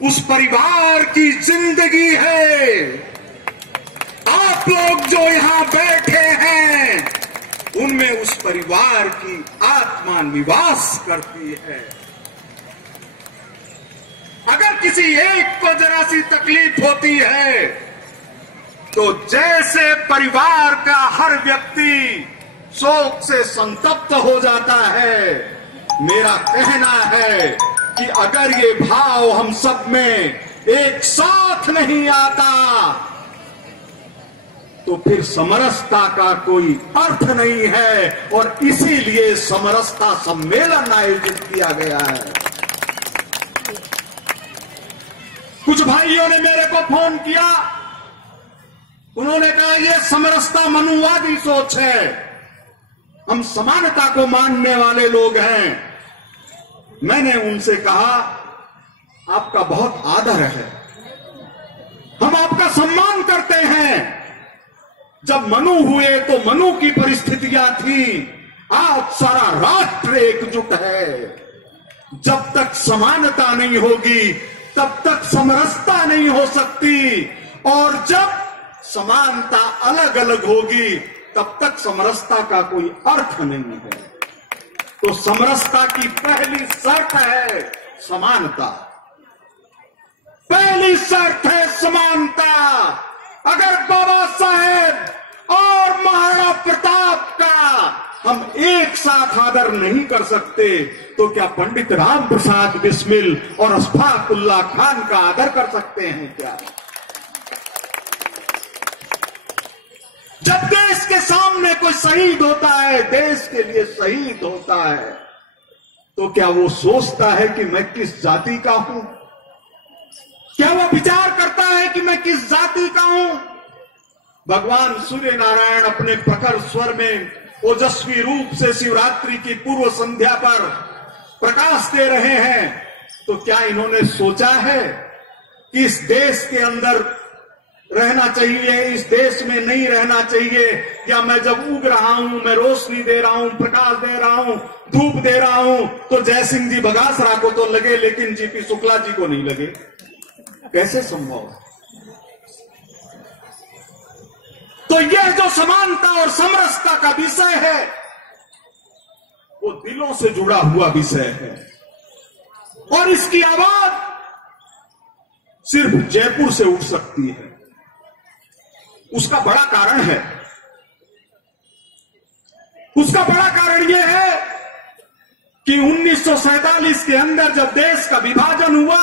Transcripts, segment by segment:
उस परिवार की जिंदगी है। आप लोग जो यहां बैठे हैं, उनमें उस परिवार की आत्मा निवास करती है। अगर किसी एक को जरा सी तकलीफ होती है, तो जैसे परिवार का हर व्यक्ति शोक से संतप्त हो जाता है, मेरा कहना है कि अगर ये भाव हम सब में एक साथ नहीं आता, तो फिर समरसता का कोई अर्थ नहीं है। और इसीलिए समरसता सम्मेलन आयोजित किया गया है। कुछ भाइयों ने मेरे को फोन किया, उन्होंने कहा यह समरसता मनुवादी सोच है, हम समानता को मानने वाले लोग हैं। मैंने उनसे कहा आपका बहुत आदर है, हम आपका सम्मान करते हैं। जब मनु हुए तो मनु की परिस्थितियां थी, आज सारा राष्ट्र एकजुट है। जब तक समानता नहीं होगी तब तक समरसता नहीं हो सकती, और जब समानता अलग अलग होगी तब तक समरसता का कोई अर्थ नहीं है। तो समरसता की पहली शर्त है समानता, पहली शर्त है समानता। अगर बाबा साहेब और महाराणा प्रताप का हम एक साथ आदर नहीं कर सकते, तो क्या पंडित राम प्रसाद बिस्मिल और अशफाकुल्लाह खान का आदर कर सकते हैं क्या? जब देश के सामने कोई शहीद होता है, देश के लिए शहीद होता है, तो क्या वो सोचता है कि मैं किस जाति का हूं? क्या वो विचार करता है कि मैं किस जाति का हूं? भगवान सूर्य नारायण अपने प्रखर स्वर में ओजस्वी रूप से शिवरात्रि की पूर्व संध्या पर प्रकाश दे रहे हैं, तो क्या इन्होंने सोचा है कि इस देश के अंदर रहना चाहिए, इस देश में नहीं रहना चाहिए? या मैं जब उग रहा हूं, मैं रोशनी दे रहा हूं, प्रकाश दे रहा हूं, धूप दे रहा हूं, तो जयसिंह जी बघासरा को तो लगे, लेकिन जीपी शुक्ला जी को नहीं लगे? कैसे संभव? तो यह जो समानता और समरसता का विषय है, वो दिलों से जुड़ा हुआ विषय है। और इसकी आवाज सिर्फ जयपुर से उठ सकती है। उसका बड़ा कारण है, उसका बड़ा कारण यह है कि 1947 के अंदर जब देश का विभाजन हुआ,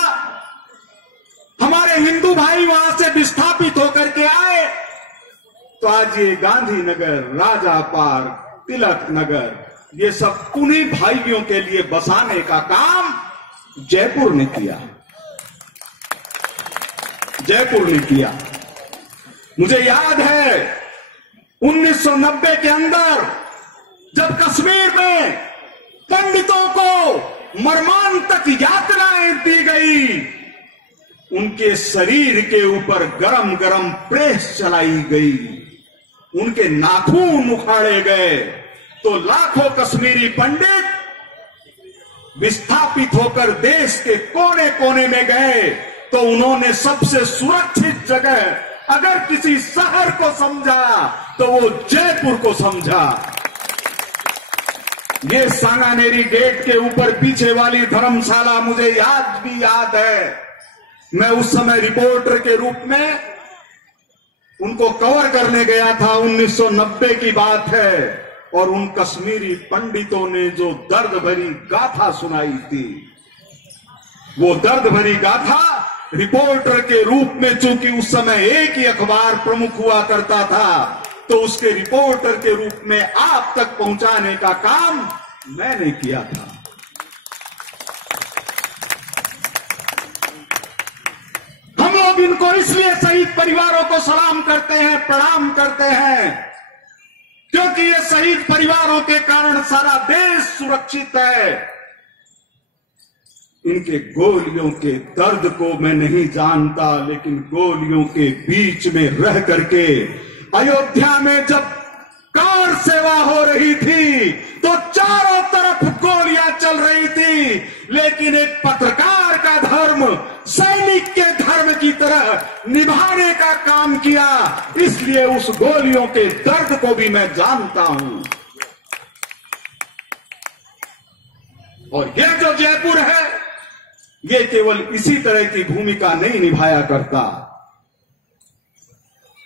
हमारे हिंदू भाई वहां से विस्थापित होकर के आए, तो आज ये गांधीनगर, राजापार, तिलक नगर, ये सब उन्हीं भाइयों के लिए बसाने का काम जयपुर ने किया, जयपुर ने किया। मुझे याद है 1990 के अंदर जब कश्मीर में पंडितों को मर्मांतक यातनाएं दी गई, उनके शरीर के ऊपर गरम गरम प्रेस चलाई गई, उनके नाखून उखाड़े गए, तो लाखों कश्मीरी पंडित विस्थापित होकर देश के कोने कोने में गए। तो उन्होंने सबसे सुरक्षित जगह अगर किसी शहर को समझा तो वो जयपुर को समझा। ये सांगानेरी गेट के ऊपर पीछे वाली धर्मशाला मुझे आज भी याद है। मैं उस समय रिपोर्टर के रूप में उनको कवर करने गया था, 1990 की बात है, और उन कश्मीरी पंडितों ने जो दर्द भरी गाथा सुनाई थी, वो दर्द भरी गाथा रिपोर्टर के रूप में, चूंकि उस समय एक ही अखबार प्रमुख हुआ करता था, तो उसके रिपोर्टर के रूप में आप तक पहुंचाने का काम मैंने किया था। हम लोग इनको इसलिए शहीद परिवारों को सलाम करते हैं, प्रणाम करते हैं, क्योंकि ये शहीद परिवारों के कारण सारा देश सुरक्षित है। इनके गोलियों के दर्द को मैं नहीं जानता, लेकिन गोलियों के बीच में रह करके अयोध्या में जब कार सेवा हो रही थी तो चारों तरफ गोलियां चल रही थी, लेकिन एक पत्रकार का धर्म, सैनिक निभाने का काम किया, इसलिए उस गोलियों के दर्द को भी मैं जानता हूं। और ये जो जयपुर है, ये केवल इसी तरह की भूमिका नहीं निभाया करता।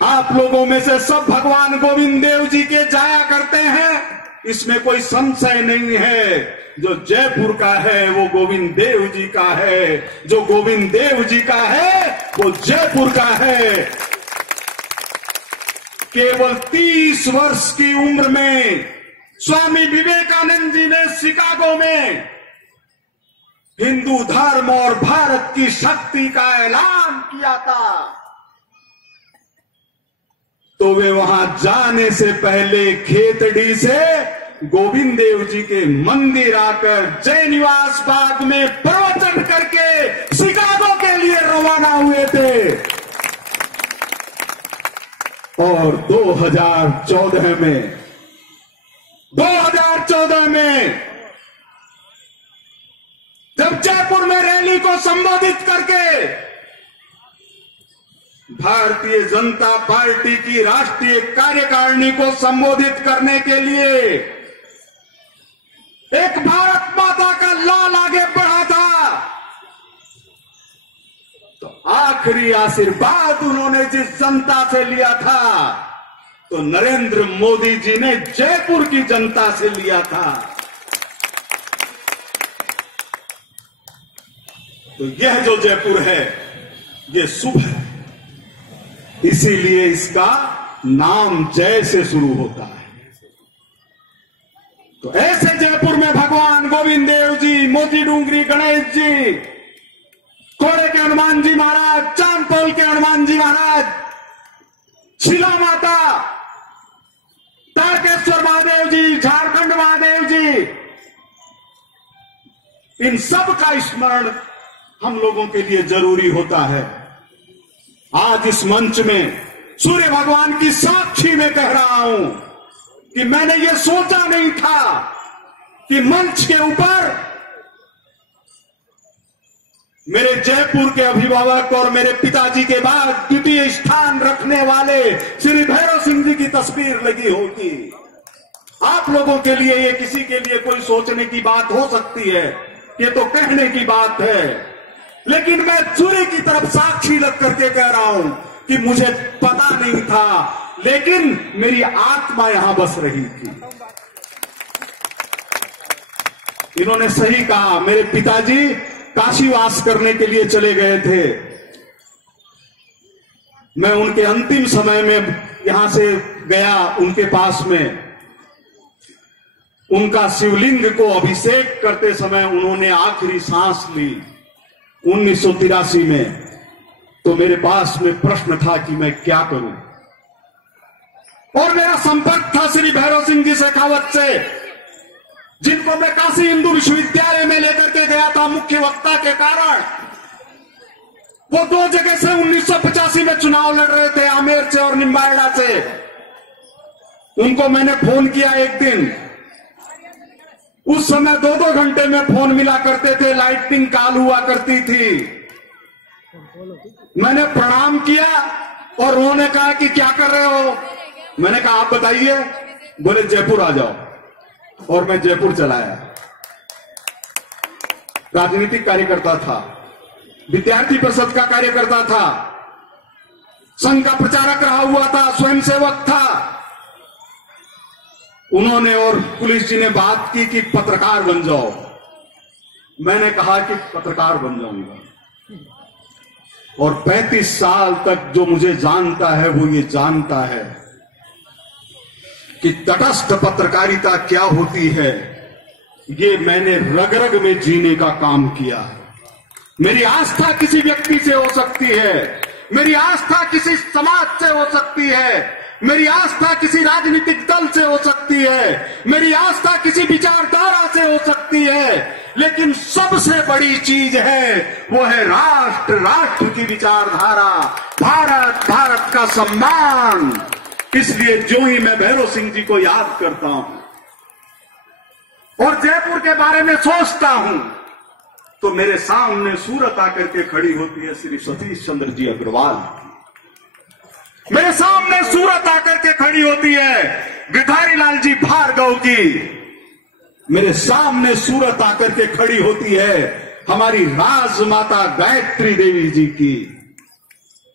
आप लोगों में से सब भगवान गोविंद देव जी के जाया करते हैं, इसमें कोई संशय नहीं है। जो जयपुर का है वो गोविंद देव जी का है, जो गोविंद देव जी का है वो जयपुर का है। केवल 30 वर्ष की उम्र में स्वामी विवेकानंद जी ने शिकागो में हिंदू धर्म और भारत की शक्ति का ऐलान किया था। तो वे वहां जाने से पहले खेतड़ी से गोविंद देव जी के मंदिर आकर जय निवास बाग में प्रवचन करके शिकागो के लिए रवाना हुए थे। और 2014 में जब जयपुर में रैली को संबोधित करके भारतीय जनता पार्टी की राष्ट्रीय कार्यकारिणी को संबोधित करने के लिए एक भारत माता का लाल आगे बढ़ा था, तो आखिरी आशीर्वाद उन्होंने जिस जनता से लिया था, तो नरेंद्र मोदी जी ने जयपुर की जनता से लिया था। तो यह जो जयपुर है ये शुभ है, इसीलिए इसका नाम जय से शुरू होता है। तो ऐसे जयपुर में भगवान गोविंद देव जी, मोती डूंगरी गणेश जी, कोड़े के हनुमान जी महाराज, चांदपोल के हनुमान जी महाराज, शिला माता, तारकेश्वर महादेव जी, झारखंड महादेव जी, इन सब का स्मरण हम लोगों के लिए जरूरी होता है। आज इस मंच में सूर्य भगवान की साक्षी में कह रहा हूं कि मैंने ये सोचा नहीं था कि मंच के ऊपर मेरे जयपुर के अभिभावक और मेरे पिताजी के बाद द्वितीय स्थान रखने वाले श्री भैरव सिंह जी की तस्वीर लगी होगी। आप लोगों के लिए ये किसी के लिए कोई सोचने की बात हो सकती है, ये तो कहने की बात है, लेकिन मैं सूर्य की तरफ साक्षी लग करके कह रहा हूं कि मुझे पता नहीं था, लेकिन मेरी आत्मा यहां बस रही थी। इन्होंने सही कहा, मेरे पिताजी काशीवास करने के लिए चले गए थे। मैं उनके अंतिम समय में यहां से गया उनके पास में, उनका शिवलिंग को अभिषेक करते समय उन्होंने आखिरी सांस ली 1983 में। तो मेरे पास में प्रश्न था कि मैं क्या करूं, और मेरा संपर्क था श्री भैरव सिंह जी शेखावत से, जिनको मैं काशी हिंदू विश्वविद्यालय में लेकर के गया था मुख्य वक्ता के कारण। वो 2 जगह से 1985 में चुनाव लड़ रहे थे, आमेर से और निम्बाहेड़ा से। उनको मैंने फोन किया एक दिन, उस समय 2-2 घंटे में फोन मिला करते थे, लाइटनिंग कॉल हुआ करती थी। मैंने प्रणाम किया और उन्होंने कहा कि क्या कर रहे हो। मैंने कहा आप बताइए। बोले जयपुर आ जाओ, और मैं जयपुर चला आया। राजनीतिक कार्यकर्ता था, विद्यार्थी परिषद का कार्यकर्ता था, संघ का प्रचारक रहा हुआ था, स्वयंसेवक था। उन्होंने और पुलिस जी ने बात की कि पत्रकार बन जाओ। मैंने कहा कि पत्रकार बन जाऊंगा, और 35 साल तक जो मुझे जानता है वो ये जानता है कि तटस्थ पत्रकारिता क्या होती है। ये मैंने रग रग में जीने का काम किया है। मेरी आस्था किसी व्यक्ति से हो सकती है, मेरी आस्था किसी समाज से हो सकती है, मेरी आस्था किसी राजनीतिक दल से हो सकती है, मेरी आस्था किसी विचारधारा से हो सकती है, लेकिन सबसे बड़ी चीज है वो है राष्ट्र, राष्ट्र की विचारधारा, भारत, भारत का सम्मान। इसलिए जो ही मैं भैरव सिंह जी को याद करता हूं और जयपुर के बारे में सोचता हूं, तो मेरे सामने सूरत आकर के खड़ी होती है श्री सतीश चंद्र जी अग्रवाल की। मेरे सामने सूरत आकर के खड़ी होती है गिरधारी लाल जी भार्गव की। मेरे सामने सूरत आकर के खड़ी होती है हमारी राजमाता गायत्री देवी जी की,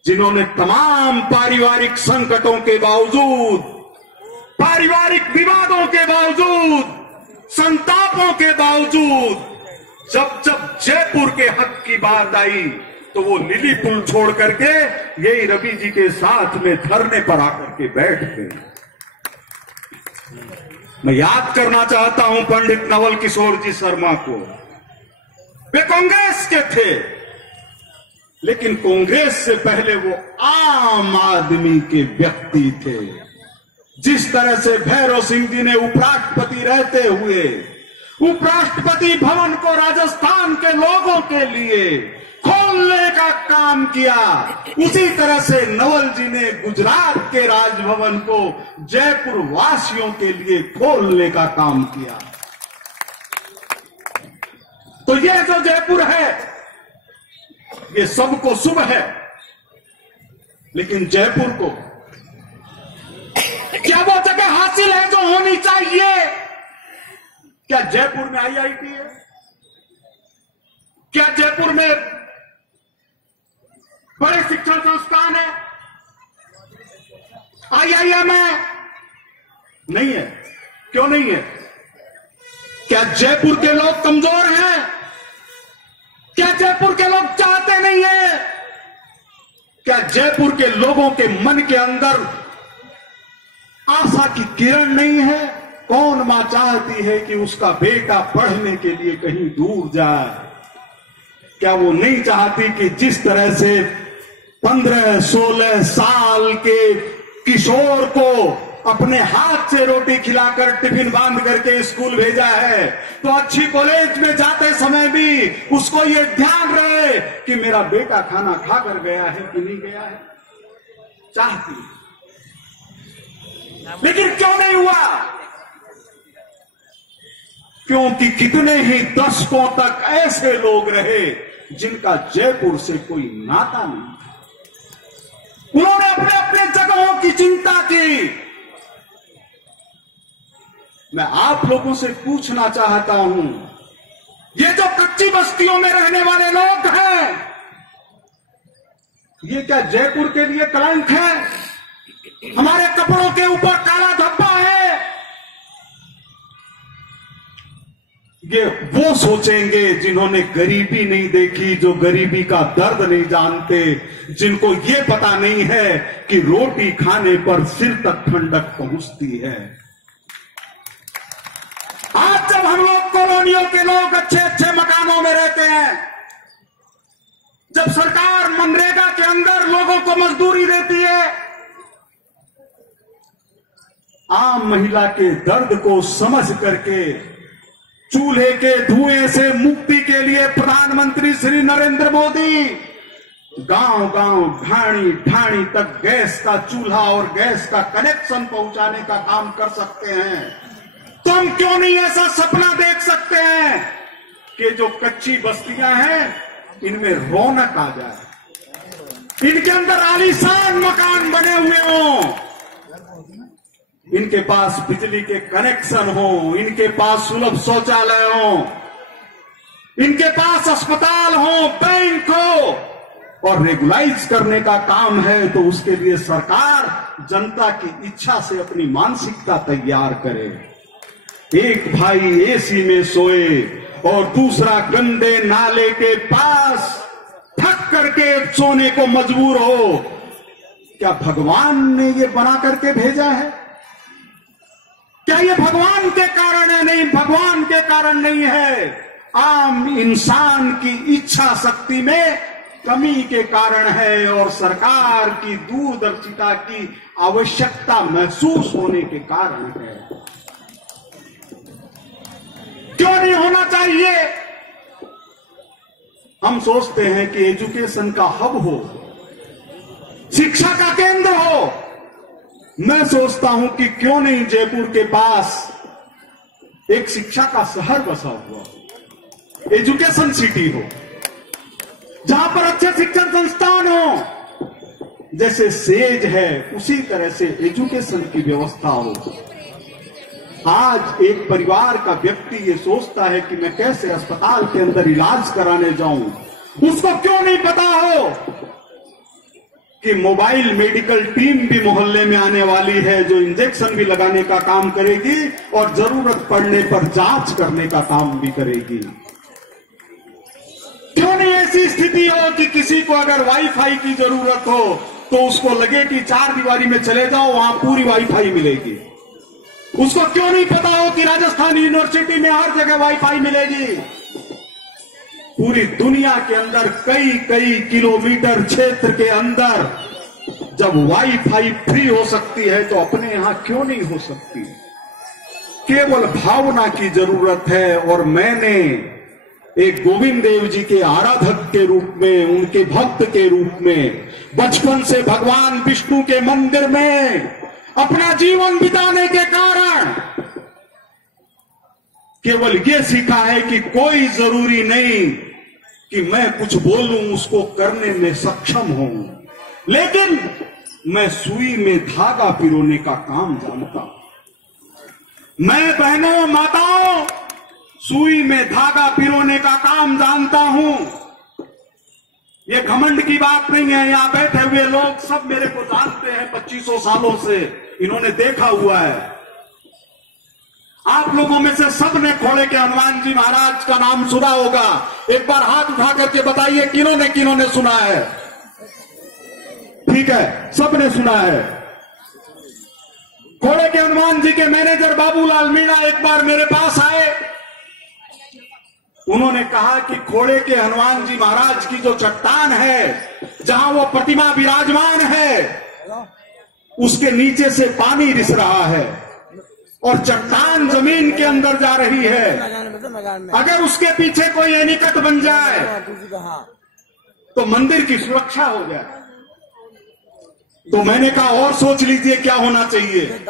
जिन्होंने तमाम पारिवारिक संकटों के बावजूद, पारिवारिक विवादों के बावजूद, संतापों के बावजूद, जब जब जयपुर के हक की बात आई तो वो नीली पुल छोड़ करके यही रवि जी के साथ में धरने पर आकर के बैठ गए। मैं याद करना चाहता हूं पंडित नवल किशोर जी शर्मा को। वे कांग्रेस के थे, लेकिन कांग्रेस से पहले वो आम आदमी के व्यक्ति थे। जिस तरह से भैरव सिंह जी ने उपराष्ट्रपति रहते हुए उपराष्ट्रपति भवन को राजस्थान के लोगों के लिए खोलने का काम किया, उसी तरह से नवल जी ने गुजरात के राजभवन को जयपुर वासियों के लिए खोलने का काम किया। तो ये जो जयपुर है ये सबको शुभ है, लेकिन जयपुर को क्या वो जगह हासिल है जो होनी चाहिए? क्या जयपुर में आईआईटी है? क्या जयपुर में बड़े शिक्षण संस्थान है? आईआईएम है? नहीं है। क्यों नहीं है? क्या जयपुर के लोग कमजोर हैं? क्या जयपुर के लोग चाहते नहीं है? क्या जयपुर के लोगों के मन के अंदर आशा की किरण नहीं है? कौन मां चाहती है कि उसका बेटा पढ़ने के लिए कहीं दूर जाए? क्या वो नहीं चाहती कि जिस तरह से 15-16 साल के किशोर को अपने हाथ से रोटी खिलाकर टिफिन बांध करके स्कूल भेजा है, तो अच्छी कॉलेज में जाते समय भी उसको ये ध्यान रहे कि मेरा बेटा खाना खाकर गया है कि नहीं गया है? चाहती, लेकिन क्यों नहीं हुआ? क्योंकि कितने ही दशकों तक ऐसे लोग रहे जिनका जयपुर से कोई नाता नहीं था। उन्होंने अपने अपने जगहों की चिंता की। मैं आप लोगों से पूछना चाहता हूं, ये जो कच्ची बस्तियों में रहने वाले लोग हैं, ये क्या जयपुर के लिए कलंक है? हमारे कपड़ों के ऊपर काला धब्बा है? ये वो सोचेंगे जिन्होंने गरीबी नहीं देखी, जो गरीबी का दर्द नहीं जानते, जिनको ये पता नहीं है कि रोटी खाने पर सिर तक ठंडक पहुंचती है। आज जब हम लोग कॉलोनियों के लोग अच्छे अच्छे मकानों में रहते हैं, जब सरकार मनरेगा के अंदर लोगों को मजदूरी देती है, आम महिला के दर्द को समझ करके चूल्हे के धुएं से मुक्ति के लिए प्रधानमंत्री श्री नरेंद्र मोदी गांव गांव ढाणी ढाणी तक गैस का चूल्हा और गैस का कनेक्शन पहुंचाने का काम कर सकते हैं। तो हम क्यों नहीं ऐसा सपना देख सकते हैं कि जो कच्ची बस्तियां हैं इनमें रौनक आ जाए, इनके अंदर आलीशान मकान बने हुए हों, इनके पास बिजली के कनेक्शन हो, इनके पास सुलभ शौचालय हो, इनके पास अस्पताल हो, बैंक हो, और रेगुलाइज करने का काम है तो उसके लिए सरकार जनता की इच्छा से अपनी मानसिकता तैयार करे। एक भाई एसी में सोए और दूसरा गंदे नाले के पास थक करके सोने को मजबूर हो, क्या भगवान ने ये बना करके भेजा है? क्या ये भगवान के कारण है? नहीं, भगवान के कारण नहीं है। आम इंसान की इच्छा शक्ति में कमी के कारण है और सरकार की दूरदर्शिता की आवश्यकता महसूस होने के कारण है। क्यों नहीं होना चाहिए? हम सोचते हैं कि एजुकेशन का हब हो, शिक्षा का केंद्र हो। मैं सोचता हूं कि क्यों नहीं जयपुर के पास एक शिक्षा का शहर बसा हुआ, एजुकेशन सिटी हो, जहां पर अच्छे शिक्षण संस्थान हो। जैसे सेज है उसी तरह से एजुकेशन की व्यवस्था हो। आज एक परिवार का व्यक्ति ये सोचता है कि मैं कैसे अस्पताल के अंदर इलाज कराने जाऊं, उसको क्यों नहीं पता हो कि मोबाइल मेडिकल टीम भी मोहल्ले में आने वाली है, जो इंजेक्शन भी लगाने का काम करेगी और जरूरत पड़ने पर जांच करने का काम भी करेगी। क्यों नहीं ऐसी स्थिति हो कि किसी को अगर वाईफाई की जरूरत हो तो उसको लगे कि 4 दीवारी में चले जाओ, वहां पूरी वाईफाई मिलेगी। उसको क्यों नहीं पता हो कि राजस्थान यूनिवर्सिटी में हर जगह वाईफाई मिलेगी। पूरी दुनिया के अंदर कई कई किलोमीटर क्षेत्र के अंदर जब वाईफाई फ्री हो सकती है तो अपने यहां क्यों नहीं हो सकती। केवल भावना की जरूरत है। और मैंने एक गोविंद देव जी के आराधक के रूप में, उनके भक्त के रूप में बचपन से भगवान विष्णु के मंदिर में अपना जीवन बिताने के कारण केवल ये सीखा है कि कोई जरूरी नहीं कि मैं कुछ बोलूं उसको करने में सक्षम हूं, लेकिन मैं सुई में धागा पिरोने का काम जानता हूं। मैं बहनों माताओं सुई में धागा पिरोने का काम जानता हूं। ये घमंड की बात नहीं है। यहां बैठे हुए लोग सब मेरे को जानते हैं, 2500 सालों से इन्होंने देखा हुआ है। आप लोगों में से सब ने खोड़े के हनुमान जी महाराज का नाम सुना होगा। एक बार हाथ उठा करके बताइए किन्होंने सुना है। ठीक है, सबने सुना है। खोड़े के हनुमान जी के मैनेजर बाबूलाल मीणा एक बार मेरे पास आए। उन्होंने कहा कि खोड़े के हनुमान जी महाराज की जो चट्टान है, जहां वो प्रतिमा विराजमान है, उसके नीचे से पानी रिस रहा है और चट्टान जमीन के अंदर जा रही है। अगर उसके पीछे कोई एनीकट बन जाए तो मंदिर की सुरक्षा हो जाए। तो मैंने कहा और सोच लीजिए क्या होना चाहिए।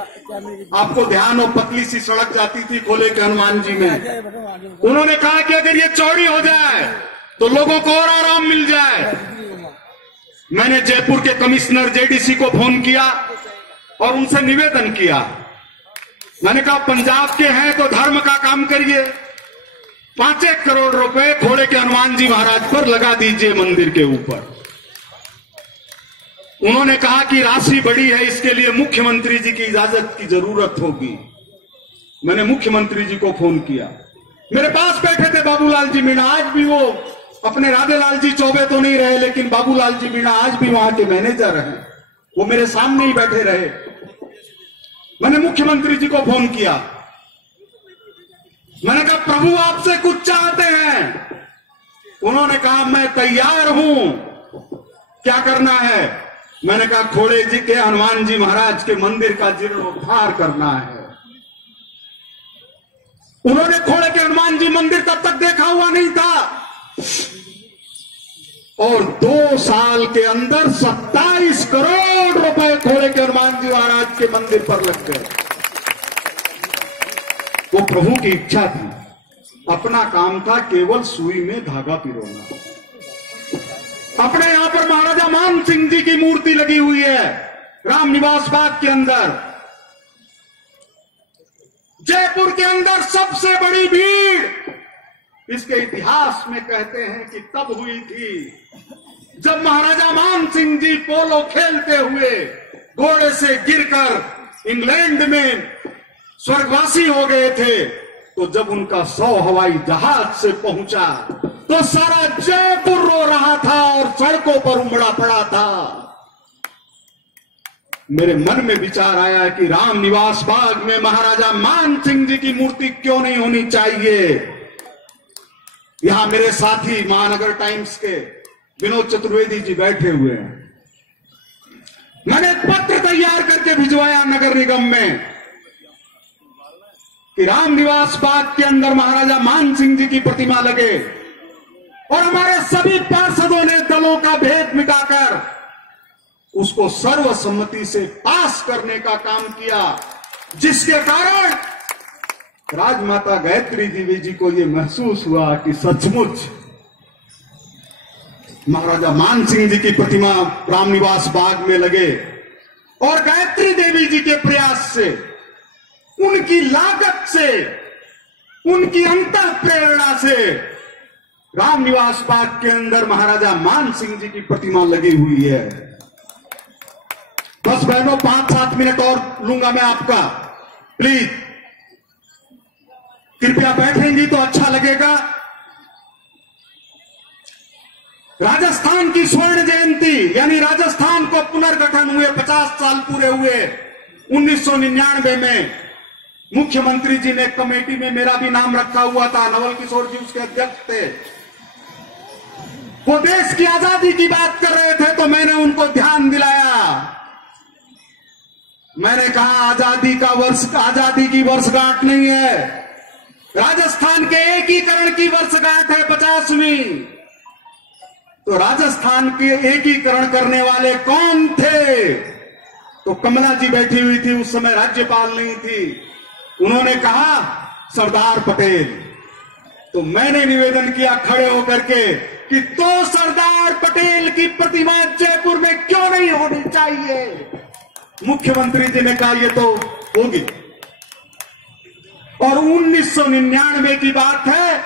आपको ध्यान हो, पतली सी सड़क जाती थी खोले के हनुमान जी में। उन्होंने कहा कि अगर ये चौड़ी हो जाए तो लोगों को और आराम मिल जाए। मैंने जयपुर के कमिश्नर जेडीसी को फोन किया और उनसे निवेदन किया। मैंने कहा पंजाब के हैं तो धर्म का काम करिए, 5-1 करोड़ रुपए खोड़े के हनुमान जी महाराज पर लगा दीजिए मंदिर के ऊपर। उन्होंने कहा कि राशि बड़ी है, इसके लिए मुख्यमंत्री जी की इजाजत की जरूरत होगी। मैंने मुख्यमंत्री जी को फोन किया। मेरे पास बैठे थे बाबूलाल जी मीणा। आज भी वो अपने राधेलाल जी चौबे तो नहीं रहे, लेकिन बाबूलाल जी मीणा आज भी वहां के मैनेजर हैं। वो मेरे सामने ही बैठे रहे। मैंने मुख्यमंत्री जी को फोन किया। मैंने कहा प्रभु आपसे कुछ चाहते हैं। उन्होंने कहा मैं तैयार हूं, क्या करना है। मैंने कहा खोड़े जी के हनुमान जी महाराज के मंदिर का जीर्णोद्धार करना है। उन्होंने खोड़े के हनुमान जी मंदिर तब तक देखा हुआ नहीं था और 2 साल के अंदर 27 करोड़ रुपए खोड़े के हनुमान जी महाराज के मंदिर पर लग गए। वो प्रभु की इच्छा थी, अपना काम था केवल सुई में धागा पिरोना। अपने यहां पर महाराजा मान सिंह जी की मूर्ति लगी हुई है रामनिवास बाग के अंदर। जयपुर के अंदर सबसे बड़ी भीड़ इसके इतिहास में कहते हैं कि तब हुई थी जब महाराजा मान सिंह जी पोलो खेलते हुए घोड़े से गिरकर इंग्लैंड में स्वर्गवासी हो गए थे। तो जब उनका 100 हवाई जहाज से पहुंचा तो सारा जयपुर रो रहा था और सड़कों पर उमड़ा पड़ा था। मेरे मन में विचार आया कि रामनिवास बाग में महाराजा मान सिंह जी की मूर्ति क्यों नहीं होनी चाहिए। यहां मेरे साथी महानगर टाइम्स के विनोद चतुर्वेदी जी बैठे हुए हैं। मैंने पत्र तैयार करके भिजवाया नगर निगम में कि रामनिवास बाग के अंदर महाराजा मान सिंह जी की प्रतिमा लगे और हमारे सभी पार्षदों ने दलों का भेद मिटाकर उसको सर्वसम्मति से पास करने का काम किया, जिसके कारण राजमाता गायत्री देवी जी को यह महसूस हुआ कि सचमुच महाराजा मान सिंह जी की प्रतिमा रामनिवास बाग में लगे और गायत्री देवी जी के प्रयास से, उनकी लागत से, उनकी अंतर प्रेरणा से रामनिवास बाग के अंदर महाराजा मान सिंह जी की प्रतिमा लगी हुई है। बस बहनों 5-7 मिनट और लूंगा मैं आपका, प्लीज कृपया बैठेंगी तो अच्छा लगेगा। राजस्थान की स्वर्ण जयंती यानी राजस्थान को पुनर्गठन हुए 50 साल पूरे हुए 1999 में मुख्यमंत्री जी ने कमेटी में मेरा भी नाम रखा हुआ था, नवल किशोर जी उसके अध्यक्ष थे। वो देश की आजादी की बात कर रहे थे तो मैंने उनको ध्यान दिलाया। मैंने कहा आजादी की वर्षगांठ नहीं है, राजस्थान के एकीकरण की वर्षगांठ है 50वीं। तो राजस्थान के एकीकरण करने वाले कौन थे? तो कमला जी बैठी हुई थी, उस समय राज्यपाल नहीं थी। उन्होंने कहा सरदार पटेल। तो मैंने निवेदन किया खड़े होकर के कि तो सरदार पटेल की प्रतिमा जयपुर में क्यों नहीं होनी चाहिए? मुख्यमंत्री जी ने कहा ये तो होगी। और 1999 की बात है,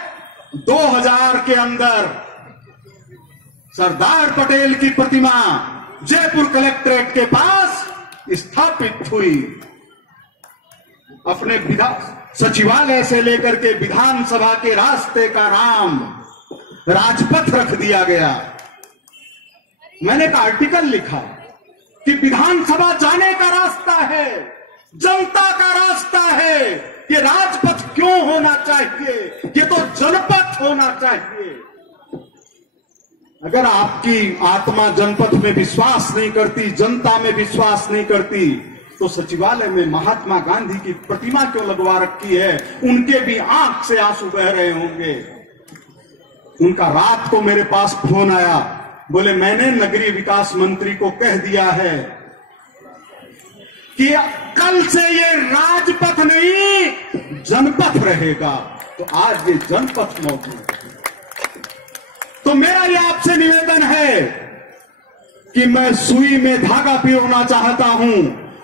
2000 के अंदर सरदार पटेल की प्रतिमा जयपुर कलेक्ट्रेट के पास स्थापित हुई। अपने सचिवालय से लेकर के विधानसभा के रास्ते का नाम राजपथ रख दिया गया। मैंने एक आर्टिकल लिखा कि विधानसभा जाने का रास्ता है, जनता का रास्ता है, ये राजपथ क्यों होना चाहिए? ये तो जनपथ होना चाहिए। अगर आपकी आत्मा जनपथ में विश्वास नहीं करती, जनता में विश्वास नहीं करती, तो सचिवालय में महात्मा गांधी की प्रतिमा क्यों लगवा रखी है? उनके भी आंख से आंसू बह रहे होंगे। उनका रात को मेरे पास फोन आया, बोले मैंने नगरीय विकास मंत्री को कह दिया है कि कल से ये राजपथ नहीं जनपथ रहेगा। तो आज ये जनपथ मौजूद है। तो मेरा ये आपसे निवेदन है कि मैं सुई में धागा पिरोना चाहता हूं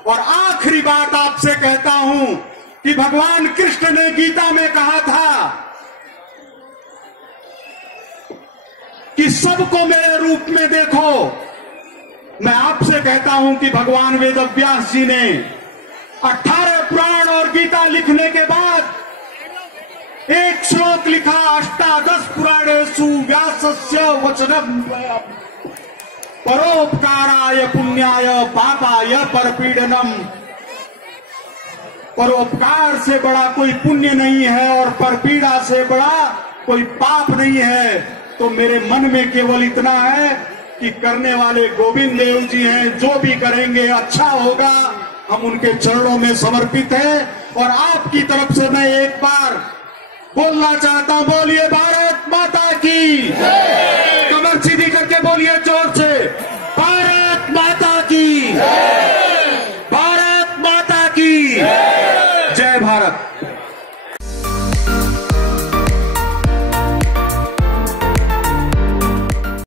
और आखिरी बात आपसे कहता हूं कि भगवान कृष्ण ने गीता में कहा था कि सबको मेरे रूप में देखो। मैं आपसे कहता हूं कि भगवान वेदव्यास जी ने 18 पुराण और गीता लिखने के बाद एक श्लोक लिखा, अष्टादश पुराणेषु व्यासस्य वचनम् परोपकाराय पुण्याय पापाय परपीडनम। परोपकार से बड़ा कोई पुण्य नहीं है और परपीड़ा से बड़ा कोई पाप नहीं है। तो मेरे मन में केवल इतना है कि करने वाले गोविंद देव जी हैं, जो भी करेंगे अच्छा होगा। हम उनके चरणों में समर्पित हैं। और आपकी तरफ से मैं एक बार बोलना चाहता हूं, बोलिए भारत माता की, कमर सीधी करके बोलिए जोर